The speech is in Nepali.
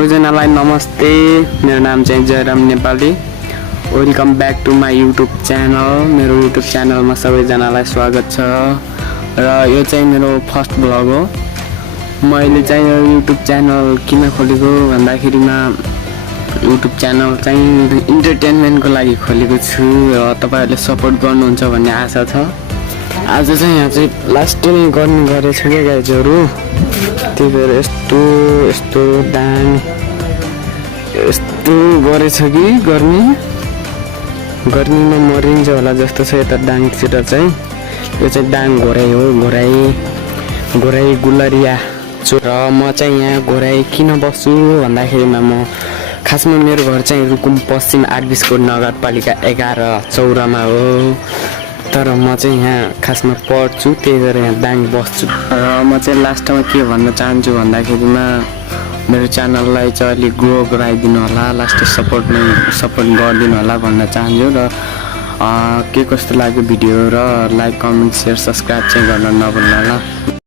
सबैजनालाई नमस्ते। मेरो नाम चाहिँ Jairam Nepali. Welcome back to my YouTube channel. मेरो युट्युब च्यानलमा सबैजनालाई स्वागत छ र यो चाहिँ मेरो फर्स्ट भ्लग हो। मैले चाहिँ यो युट्युब च्यानल किन खोलेको भन्दाखेरिमा युट्युब च्यानल चाहिँ इन्टरटेनमेन्टको लागि खोलेको छु र तपाईहरुले सपोर्ट गर्नुहुन्छ भन्ने आशा छ। आज चाहिँ यहाँ चाहिँ लास्ट नै गर्ने गरेछ के गाइजहरु। त्यही भएर यस्तो डाङ यस्तो गरेछ कि गर्मीमा मरिन्छ होला जस्तो छ यता डाङतिर चाहिँ। यो चाहिँ डाङ घोराई हो, घोराई गुलरिया। र म चाहिँ यहाँ घोराई किन बस्छु भन्दाखेरिमा म खासमा मेरो घर चाहिँ रुकुम पश्चिम आरबिसकोट नगरपालिका 11 चौरामा हो। तर म चाहिँ यहाँ खासमा पढ्छु, त्यही भएर यहाँ दाङ बस्छु। र म चाहिँ लास्टमा के भन्न चाहन्छु भन्दाखेरिमा मेरो च्यानललाई चाहिँ अलिक ग्रो गराइदिनु होला, लास्ट सपोर्ट गरिदिनु होला भन्न चाहन्छु। र के कस्तो लाग्यो भिडियो र लाइक कमेन्ट सेयर सब्सक्राइब चाहिँ गर्न नभुल्नु होला।